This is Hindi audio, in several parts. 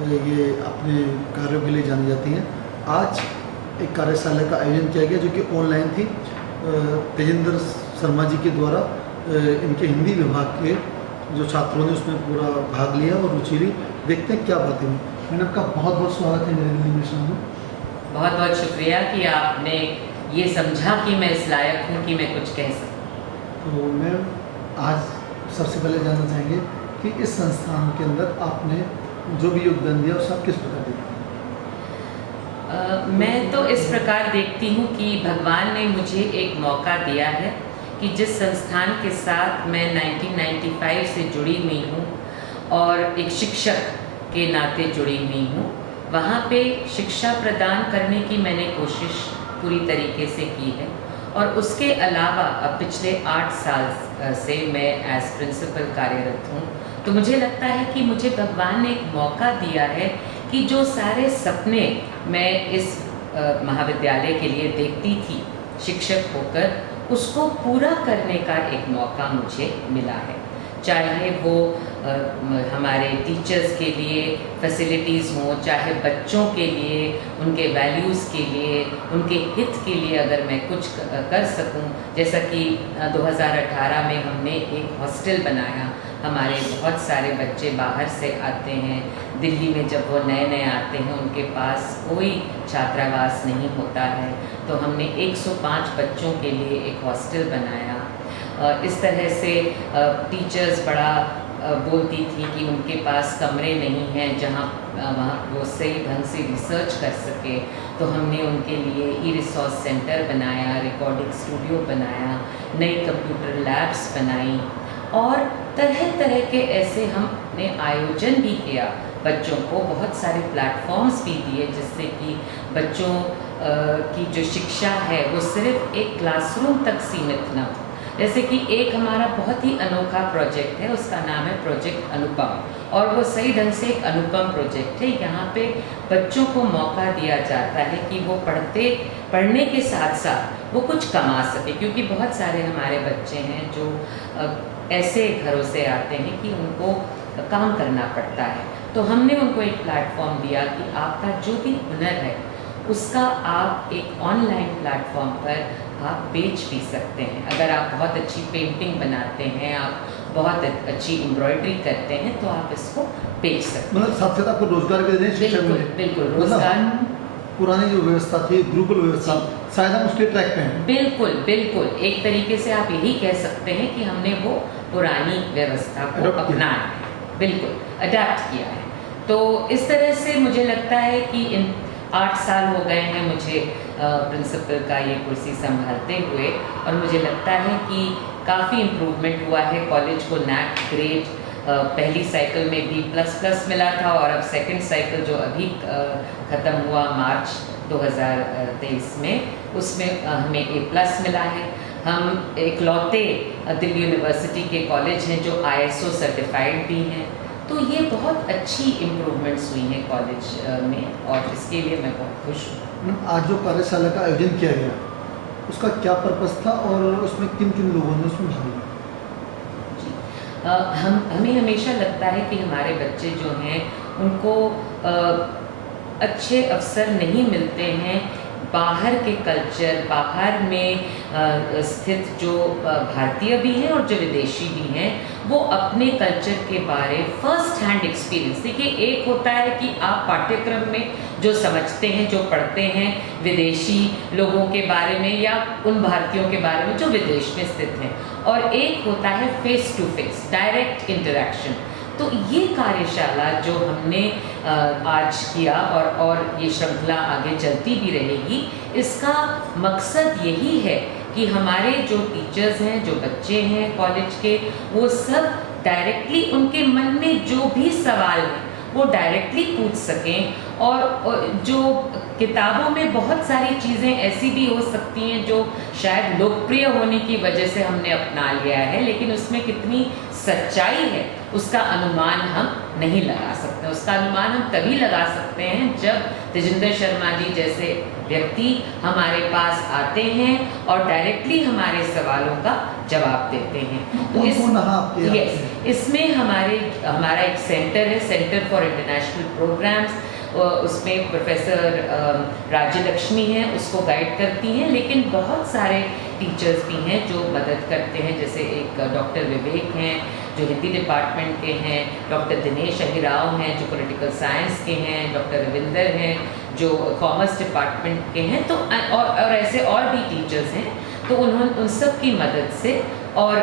ये अपने कार्यों के लिए जानी जाती हैं। आज एक कार्यशाला का आयोजन किया गया जो कि ऑनलाइन थी। तेजिंदर शर्मा जी के द्वारा इनके हिंदी विभाग के जो छात्रों ने उसमें पूरा भाग लिया और रुचि ली। देखते हैं क्या बातें हुई। मैडम का बहुत बहुत स्वागत है मेरे दिल्ली मिशन में। बहुत बहुत शुक्रिया कि आपने ये समझा कि मैं इस लायक हूँ कि मैं कुछ कह सकूँ। तो मैम, आज सबसे पहले जानना चाहेंगे कि इस संस्थान के अंदर आपने जो भी योगदान दिया उसे आप किस प्रकार देखते हैं? मैं तो इस प्रकार देखती हूँ कि भगवान ने मुझे एक मौका दिया है कि जिस संस्थान के साथ मैं 1995 से जुड़ी हुई हूँ और एक शिक्षक के नाते जुड़ी हुई हूँ, वहाँ पे शिक्षा प्रदान करने की मैंने कोशिश पूरी तरीके से की है। और उसके अलावा अब पिछले 8 साल से मैं एज प्रिंसिपल कार्यरत हूँ। तो मुझे लगता है कि मुझे भगवान ने एक मौका दिया है कि जो सारे सपने मैं इस महाविद्यालय के लिए देखती थी शिक्षक होकर, उसको पूरा करने का एक मौका मुझे मिला है। चाहे वो हमारे टीचर्स के लिए फैसिलिटीज़ हों, चाहे बच्चों के लिए, उनके वैल्यूज़ के लिए, उनके हित के लिए अगर मैं कुछ कर सकूं। जैसा कि 2018 में हमने एक हॉस्टल बनाया। हमारे बहुत सारे बच्चे बाहर से आते हैं, दिल्ली में जब वो नए नए आते हैं उनके पास कोई छात्रावास नहीं होता है, तो हमने 105 बच्चों के लिए एक हॉस्टल बनाया। इस तरह से टीचर्स बड़ा बोलती थी कि उनके पास कमरे नहीं हैं जहाँ वहाँ वो सही ढंग से रिसर्च कर सके, तो हमने उनके लिए ई-रिसोर्स सेंटर बनाया, रिकॉर्डिंग स्टूडियो बनाया, नई कंप्यूटर लैब्स बनाई और तरह तरह के ऐसे हमने आयोजन भी किया। बच्चों को बहुत सारे प्लेटफॉर्म्स भी दिए जिससे कि बच्चों की जो शिक्षा है वो सिर्फ एक क्लासरूम तक सीमित न हो। जैसे कि एक हमारा बहुत ही अनोखा प्रोजेक्ट है, उसका नाम है प्रोजेक्ट अनुपम, और वो सही ढंग से एक अनुपम प्रोजेक्ट है। यहाँ पे बच्चों को मौका दिया जाता है कि वो पढ़ने के साथ साथ वो कुछ कमा सके, क्योंकि बहुत सारे हमारे बच्चे हैं जो ऐसे घरों से आते हैं कि उनको काम करना पड़ता है। तो हमने उनको एक प्लेटफॉर्म दिया कि आपका जो भी हुनर है उसका आप एक ऑनलाइन प्लेटफॉर्म पर आप बेच भी सकते हैं। अगर आप बहुत अच्छी पेंटिंग बनाते हैं, आप बहुत अच्छी एम्ब्रॉयडरी करते हैं, तो आप इसको बेच सकते हैं। मतलब साथ साथ आपको रोजगार के लिए शिक्षा मिले। बिल्कुल रोजगार। पुरानी जो व्यवस्था थी, गुरुकुल व्यवस्था, शायद हम उसके ट्रैक पे हैं। बिल्कुल बिल्कुल, एक तरीके से आप यही कह सकते हैं कि हमने वो पुरानी व्यवस्था को अपनाया है, बिल्कुल अडेप्ट किया है। तो इस तरह से मुझे लगता है कि इन 8 साल हो गए हैं मुझे प्रिंसिपल का ये कुर्सी संभालते हुए, और मुझे लगता है कि काफ़ी इम्प्रूवमेंट हुआ है। कॉलेज को NAC ग्रेड पहली साइकिल में B++ मिला था, और अब सेकंड साइकिल जो अभी ख़त्म हुआ मार्च 2023 में, उसमें हमें A+ मिला है। हम इकलौते दिल्ली यूनिवर्सिटी के कॉलेज हैं जो ISO सर्टिफाइड भी हैं। तो ये बहुत अच्छी इम्प्रूवमेंट्स हुई हैं कॉलेज में, और इसके लिए मैं बहुत खुश हूँ। आज जो कार्यशाला का आयोजन किया गया उसका क्या पर्पस था और उसमें किन किन लोगों ने उसमें भाग लिया? हमें हमेशा लगता है कि हमारे बच्चे जो हैं उनको अच्छे अवसर नहीं मिलते हैं। बाहर के कल्चर, बाहर में स्थित जो भारतीय भी हैं और जो विदेशी भी हैं, वो अपने कल्चर के बारे फर्स्ट हैंड एक्सपीरियंस। देखिए, एक होता है कि आप पाठ्यक्रम में जो समझते हैं, जो पढ़ते हैं विदेशी लोगों के बारे में या उन भारतीयों के बारे में जो विदेश में स्थित हैं, और एक होता है face to face direct interaction. तो ये कार्यशाला जो हमने आज किया और ये श्रृंखला आगे चलती भी रहेगी, इसका मकसद यही है कि हमारे जो टीचर्स हैं, जो बच्चे हैं कॉलेज के, वो सब डायरेक्टली उनके मन में जो भी सवाल हैं वो डायरेक्टली पूछ सकें। और जो किताबों में बहुत सारी चीज़ें ऐसी भी हो सकती हैं जो शायद लोकप्रिय होने की वजह से हमने अपना लिया है, लेकिन उसमें कितनी सच्चाई है उसका अनुमान हम नहीं लगा सकते। उसका अनुमान हम तभी लगा सकते हैं जब तेजिंदर शर्मा जी जैसे व्यक्ति हमारे पास आते हैं और डायरेक्टली हमारे सवालों का जवाब देते हैं। तो इसमें हमारा एक सेंटर है, सेंटर फॉर इंटरनेशनल प्रोग्राम्स। उसमें प्रोफेसर राज्यलक्ष्मी हैं, उसको गाइड करती हैं, लेकिन बहुत सारे टीचर्स भी हैं जो मदद करते हैं। जैसे एक डॉक्टर विवेक हैं जो हिंदी डिपार्टमेंट के हैं, डॉक्टर दिनेश अहिराव हैं जो पॉलिटिकल साइंस के हैं, डॉक्टर रविंदर हैं जो कॉमर्स डिपार्टमेंट के हैं। तो और ऐसे और भी टीचर्स हैं, तो उन सब की मदद से, और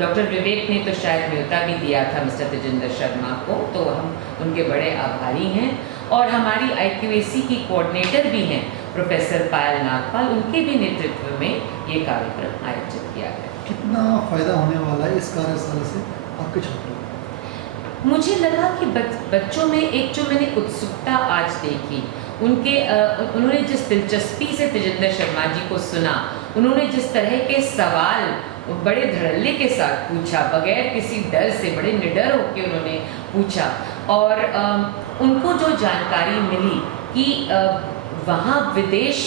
डॉक्टर विवेक ने तो शायद न्योता भी दिया था मिस्टर तेजिंदर शर्मा को, तो हम उनके बड़े आभारी हैं। और हमारी IQAC की कोऑर्डिनेटर भी हैं प्रोफेसर पायल नागपाल, उनके भी नेतृत्व में ये कार्यक्रम आयोजित किया गया। कितना फ़ायदा होने वाला है इस कार्यशाला से आपके छात्रों को? मुझे लगा कि बच्चों में एक जो मैंने उत्सुकता आज देखी, उन्होंने जिस दिलचस्पी से तेजिंदर शर्मा जी को सुना, उन्होंने जिस तरह के सवाल बड़े धड़ल्ले के साथ पूछा, बगैर किसी डर से, बड़े निडर होकर उन्होंने पूछा, और उनको जो जानकारी मिली कि वहाँ विदेश,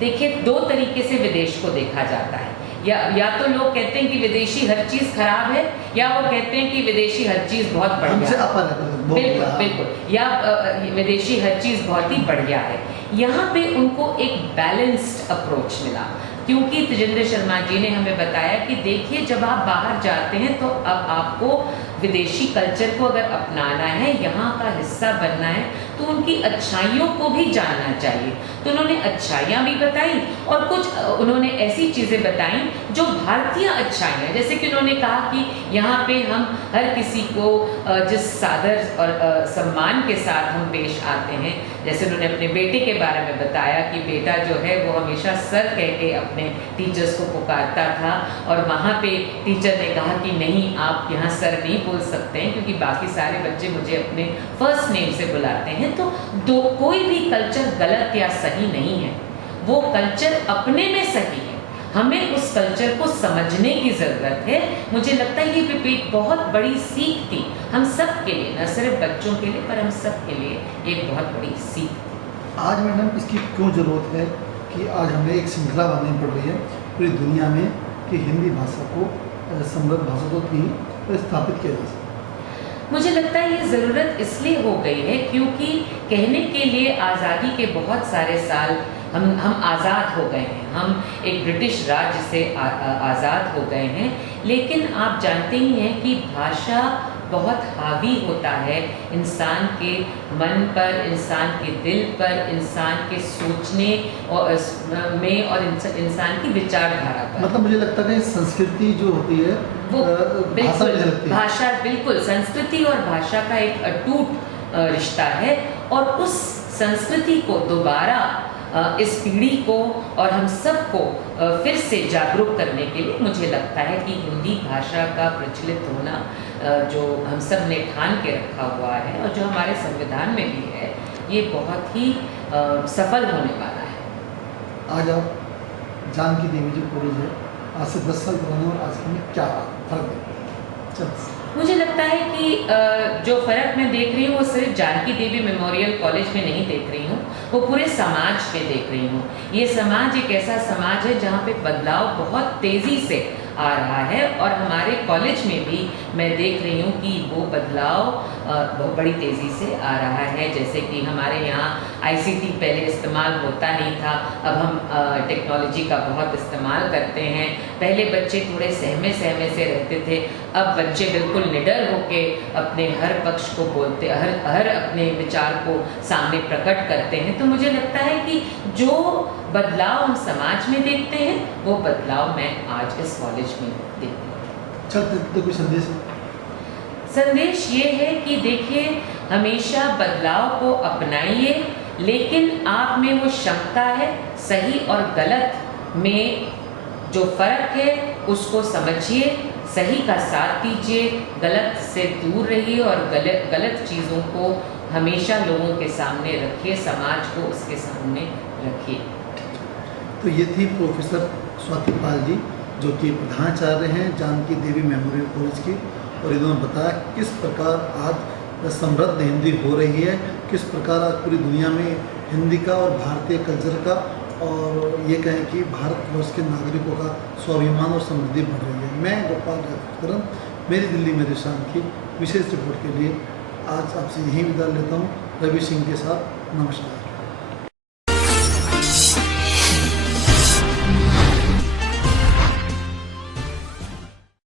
देखिए 2 तरीके से विदेश को देखा जाता है। या तो लोग कहते हैं कि विदेशी हर चीज़ खराब है, या वो कहते हैं कि विदेशी हर चीज़ बहुत बढ़िया है। बिल्कुल, या विदेशी हर चीज़ बहुत ही बढ़िया है। यहाँ पे उनको एक बैलेंस्ड अप्रोच मिला, क्योंकि तेजिंदर शर्मा जी ने हमें बताया कि देखिए जब आप बाहर जाते हैं तो अब आपको विदेशी कल्चर को अगर अपनाना है, यहाँ का हिस्सा बनना है, तो उनकी अच्छाइयों को भी जानना चाहिए। तो उन्होंने अच्छाइयाँ भी बताई और कुछ उन्होंने ऐसी चीज़ें बताई जो भारतीय अच्छाइयाँ, जैसे कि उन्होंने कहा कि यहाँ पे हम हर किसी को जिस सादर और सम्मान के साथ हम पेश आते हैं, जैसे उन्होंने अपने बेटे के बारे में बताया कि बेटा जो है वो हमेशा सर कह के अपने टीचर्स को पुकारता था, और वहाँ पे टीचर ने कहा कि नहीं, आप यहाँ सर नहीं बोल सकते हैं क्योंकि बाकी सारे बच्चे मुझे अपने फर्स्ट नेम से बुलाते हैं। तो कोई भी कल्चर गलत या सही नहीं है, वो कल्चर अपने में सही है, हमें उस कल्चर को समझने की ज़रूरत है। मुझे लगता है ये एक बहुत बड़ी सीख थी हम सब के लिए, न सिर्फ बच्चों के लिए पर हम सब के लिए एक बहुत बड़ी सीख थी। आज मैडम इसकी क्यों ज़रूरत है कि आज हमें एक श्रृंखला बनानी पड़ रही है पूरी दुनिया में कि हिंदी भाषा को समृद्ध भाषा को भी स्थापित किया जा सके? मुझे लगता है ये ज़रूरत इसलिए हो गई है क्योंकि कहने के लिए आज़ादी के बहुत सारे साल हम आज़ाद हो गए हैं, हम एक ब्रिटिश राज्य से आज़ाद हो गए हैं, लेकिन आप जानते ही हैं कि भाषा बहुत हावी होता है इंसान के मन पर, इंसान के दिल पर, इंसान के सोचने और इंसान की विचारधारा पर। मतलब मुझे लगता है कि संस्कृति जो होती है वो भाषा बिल्कुल संस्कृति और भाषा का एक अटूट रिश्ता है, और उस संस्कृति को दोबारा इस पीढ़ी को और हम सबको फिर से जागरूक करने के लिए मुझे लगता है कि हिंदी भाषा का प्रचलित होना जो हम सब ने ठान के रखा हुआ है और जो हमारे संविधान में भी है, ये बहुत ही सफल होने वाला है। आज आप जानकी देवी जो कॉलेज है, आज से 10 साल पुराने और आज में क्या फर्क है? मुझे लगता है कि जो फ़र्क मैं देख रही हूँ वो सिर्फ जानकी देवी मेमोरियल कॉलेज में नहीं देख रही हूँ, वो पूरे समाज में देख रही हूँ। ये समाज एक ऐसा समाज है जहाँ पे बदलाव बहुत तेज़ी से आ रहा है, और हमारे कॉलेज में भी मैं देख रही हूँ कि वो बदलाव बहुत बड़ी तेज़ी से आ रहा है। जैसे कि हमारे यहाँ ICT पहले इस्तेमाल होता नहीं था, अब हम टेक्नोलॉजी का बहुत इस्तेमाल करते हैं। पहले बच्चे थोड़े सहमे से रहते थे, अब बच्चे बिल्कुल निडर होके अपने हर पक्ष को बोलते, हर अपने विचार को सामने प्रकट करते हैं। तो मुझे लगता है कि जो बदलाव हम समाज में देखते हैं वो बदलाव मैं आज इस कॉलेज में देखती हूँ। चलते कोई संदेश ये है कि देखिए, हमेशा बदलाव को अपनाइए, लेकिन आप में वो क्षमता है सही और गलत में जो फ़र्क है उसको समझिए, सही का साथ दीजिए, गलत से दूर रहिए और गलत चीज़ों को हमेशा लोगों के सामने रखिए, समाज को उसके सामने रखिए। तो ये थी प्रोफेसर स्वाति पाल जी, जो कि प्रधानाचार्य हैं जानकी देवी मेमोरियल कॉलेज की, और इन्होंने बताया किस प्रकार आज समृद्ध हिंदी हो रही है, किस प्रकार आज पूरी दुनिया में हिंदी का और भारतीय कल्चर का, और ये कहें कि भारतवर्ष के नागरिकों का स्वाभिमान और समृद्धि बढ़ रही है। मैं गोपाल राजपूत, मेरी दिल्ली मेरी शान की विशेष रिपोर्ट के लिए आज आपसे यहीं विदा लेता हूँ, रवि सिंह के साथ। नमस्कार।